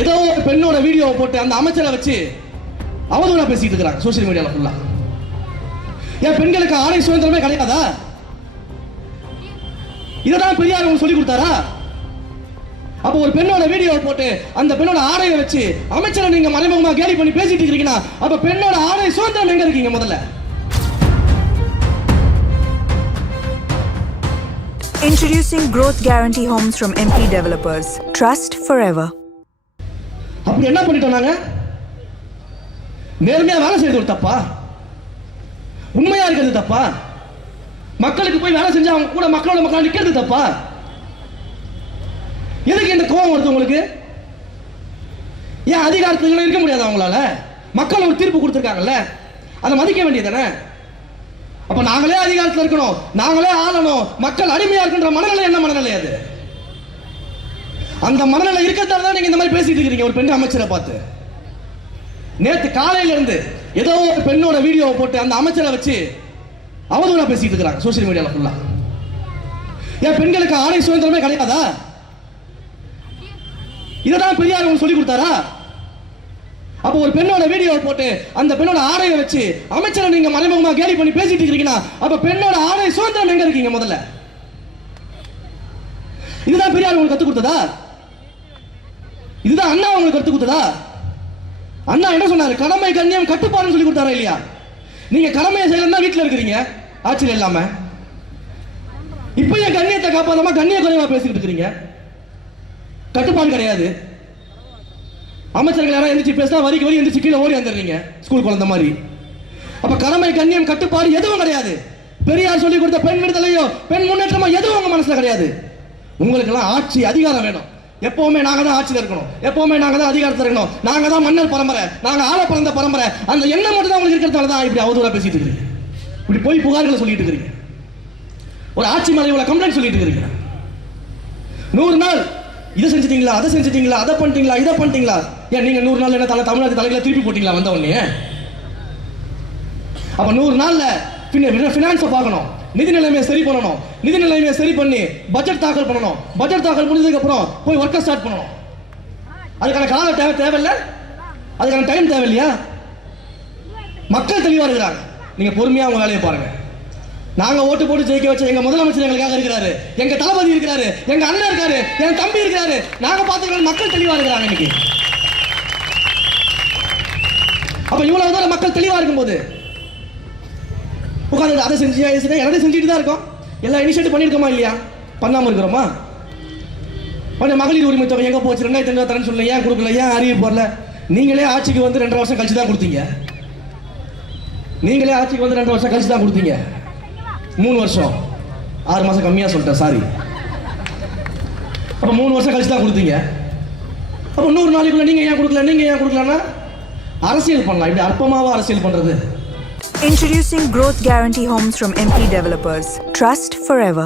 ஏதோ ஒரு பெண்ணோட வீடியோவை போட்டு அந்த அமைச்சரை வச்சு அவதூறா பேசிட்டு இருக்கிறாங்க சோசியல் மீடியால ஃபுல்லா. ஏன் பெண்களுக்கு ஆடை சுதந்திரமே கிடையாதா? இததான் பெரியார் உங்களுக்கு சொல்லி கொடுத்தாரா? அப்ப ஒரு பெண்ணோட வீடியோவை போட்டு அந்த பெண்ணோட ஆடையை வச்சு அமைச்சரை நீங்க மறைமுகமா கேலி பண்ணி பேசிட்டு இருக்கீங்கன்னா அப்ப பெண்ணோட ஆடை சுதந்திரம் எங்க இருக்கீங்க? முதல்ல Introducing Growth Guarantee Homes from MP Developers. Trust forever. அப்படி என்ன பண்ணிட்டோம் நாங்க? நேர்மையா வேலை செய்யறது ஒரு தப்பா? உண்மையா இருக்கிறது தப்பா? மக்களுக்கு போய் வேலை செஞ்சா அவங்க கூட மக்களோட மக்களா நிக்கிறது தப்பா? எதுக்கு இந்த கோபம் வருது உங்களுக்கு? ஏன் அதிகாரத்துல இருக்க முடியாது அவங்களால? மக்கள் ஒரு தீர்ப்பு கொடுத்திருக்காங்கல்ல, அதை மதிக்க வேண்டியதானே? அப்ப நாங்களே அதிகாரத்தில் இருக்கணும், நாங்களே ஆளணும், மக்கள் அடிமையா இருக்கின்ற மனநிலை என்ன மனநிலை? அது அந்த மனநிலை இருக்கிறதால தான் நீங்க இந்த மாதிரி பேசிட்டு இருக்கீங்க ஒரு பெண் அமைச்சரை பார்த்து. நேற்று காலையில இருந்து ஏதோ ஒரு பெண்ணோட வீடியோவை போட்டு அந்த அமைச்சரை வச்சு அவதூறா பேசிட்டு இருக்கிறாங்க சோசியல் மீடியால ஃபுல்லா. ஏன் பெண்களுக்கு ஆடை சுதந்திரமே கிடையாதா? இததான் பெரியார் உங்களுக்கு சொல்லி கொடுத்தாரா? அப்ப ஒரு பெண்ணோட வீடியோவை போட்டு அந்த பெண்ணோட ஆடையை வச்சு அமைச்சரை நீங்க மறைமுகமா கேலி பண்ணி பேசிட்டு இருக்கீங்கன்னா அப்ப பெண்ணோட ஆடை சுதந்திரம் எங்க இருக்கீங்க? முதல்ல இதுதான் பெரியார் உங்களுக்கு கத்துக் கொடுத்ததா? இதுதான் அண்ணா உங்களுக்கு கத்துக் கொடுத்ததா? அண்ணா என்ன சொன்னாரு? கடமை கண்ணியம் கட்டுப்பாடுன்னு சொல்லி கொடுத்தாரா இல்லையா? நீங்க கடமையை செய்யலாம் வீட்டுல இருக்கிறீங்க ஆட்சியில் இல்லாம, இப்ப என் கண்ணியத்தை காப்பாதாம கண்ணிய குறைவா பேசிட்டு இருக்கிறீங்க. கட்டுப்பாடு கிடையாது. அமைச்சர்கள் யாராவது எந்திரிச்சு பேசினா வரிக்கு வரி எந்திரிச்சு கீழே ஓடி வந்துடுறீங்க ஸ்கூல் குழந்தை மாதிரி. அப்ப கடமை கண்ணியம் கட்டுப்பாடு எதுவும் கிடையாது. பெரியார் சொல்லி கொடுத்த பெண் விடுதலையோ பெண் முன்னேற்றமோ எதுவும் உங்க மனசுல கிடையாது. உங்களுக்கு எல்லாம் ஆட்சி அதிகாரம் வேணும். எப்பவுமே நாங்க தான் ஆட்சியில் இருக்கணும், எப்பவுமே நாங்க தான் அதிகாரத்தில் இருக்கணும், நாங்க தான் மன்னர் பரம்பரை, நாங்க ஆள பிறந்த பரம்பரை, அந்த எண்ணம் மட்டும் தான் உங்களுக்கு இருக்கிறதால தான் இப்படி அவதூறா பேசிட்டு இருக்கீங்க. இப்படி போய் புகார்களை சொல்லிட்டு இருக்கிறீங்க. ஒரு ஆட்சி மேல இவ்வளவு கம்ப்ளைண்ட் சொல்லிட்டு இருக்கீங்க. 100 நாள் இதை செஞ்சிட்டீங்களா, அதை செஞ்சிட்டீங்களா, அதை பண்ணிட்டீங்களா, இதை பண்ணிட்டீங்களா? ஏன் நீங்க 100 நாள் என்ன தமிழ்நாடு தலைகளை திருப்பி போட்டீங்களா வந்த உடனே? அப்ப 100 நாள்ல பினான்ஸை பார்க்கணும், நிதி நிலைமையை சரி பண்ணணும், நிதி நிலைமையை சரி பண்ணி பட்ஜெட் தாக்கல் பண்ணணும், பட்ஜெட் தாக்கல் முடிஞ்சதுக்கு அப்புறம் போய் ஒர்க்கை ஸ்டார்ட் பண்ணணும். அதுக்கான கால தேவையில்லை, அதுக்கான டைம் தேவையில்லையா? மக்கள் தெளிவா இருக்கிறாங்க. நீங்க பொறுமையா உங்க வேலையை பாருங்க. நாங்க ஓட்டு போட்டு ஜெயிக்க வச்ச எங்க முதலமைச்சர் எங்களுக்காக இருக்கிறாரு, எங்க தளபதி இருக்கிறாரு, எங்க அண்ணன் இருக்காரு, என் தம்பி இருக்கிறாரு, நாங்க பாத்துக்கிறோம். மக்கள் தெளிவா இருக்கிறாங்க இன்னைக்கு. அப்ப இவ்வளவு தூரம் மக்கள் தெளிவா இருக்கும்போது உட்காந்து அதை செஞ்சியா எல்லாத்தையும் செஞ்சுட்டு தான் இருக்கோம். எல்லா இனிஷியேட்டிவ் பண்ணியிருக்கோமா இல்லையா? பண்ணாம இருக்கிறோமா? மகளிர் உரிமை தொகை எங்க போச்சு? 2000 தரேன்னு சொல்லல, ஏன் கொடுக்கல? ஏன் அறிவிப்பு வரல? நீங்களே ஆட்சிக்கு வந்து 2 வருஷம் கழிச்சு தான் கொடுத்தீங்க. நீங்களே ஆட்சிக்கு வந்து 2 வருஷம் கழிச்சு தான் கொடுத்தீங்க. 3 வருஷம் 6 மாசம் கம்மியா சொல்லிட்டேன், சாரி. அப்ப 3 வருஷம் கழிச்சு தான் கொடுத்தீங்க. அப்ப 100 நாளைக்குள்ள நீங்க ஏன் கொடுக்கல, நீங்க ஏன் கொடுக்கலன்னா அரசியல் பண்ணலாம். இப்படி அற்பமாவா அரசியல் பண்றது? Introducing Growth Guarantee Homes from MP Developers. Trust forever.